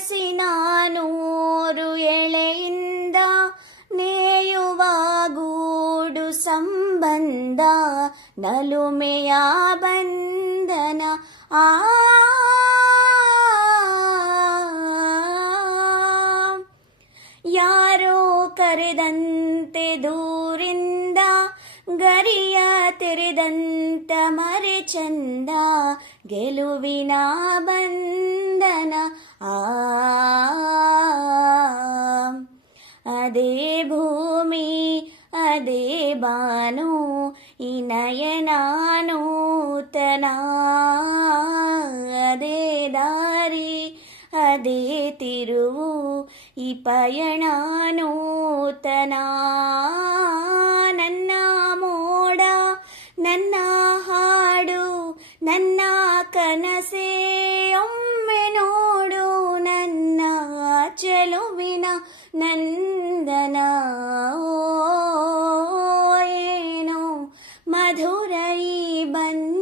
ಮನಸ್ಸಿನ ನೂರು ಎಳೆಯಿಂದ ನೇಯುವ ಗೂಡು ಸಂಬಂಧ ನಲುಮೆಯ ಬಂಧನ ಯಾರೋ ಕರೆದಂತೆ ದೂರಿಂದ ಗರಿಯ ತೆರೆದಂತ ಮರೆ ಚಂದ ಗೆಲುವಿನ ಬಂಧನ ಅದೇ ಭೂಮಿ ಅದೇ ಬಾನು ಈ ನಯನ ನೂತನ ಅದೇ ದಾರಿ ಅದೇ ತಿರುವು ಈ ಪಯಣ ನೂತನ ನನ್ನ ಮೋಡ ನನ್ನ ಹಾಡು ನನ್ನ ಕನಸೇ ಒಮ್ಮೆ ನೋಡು ನನ್ನ ಚೆಲುವಿನ ನಂದನ ಏನೋ ಮಧುರ ಈ ಬಂಧನ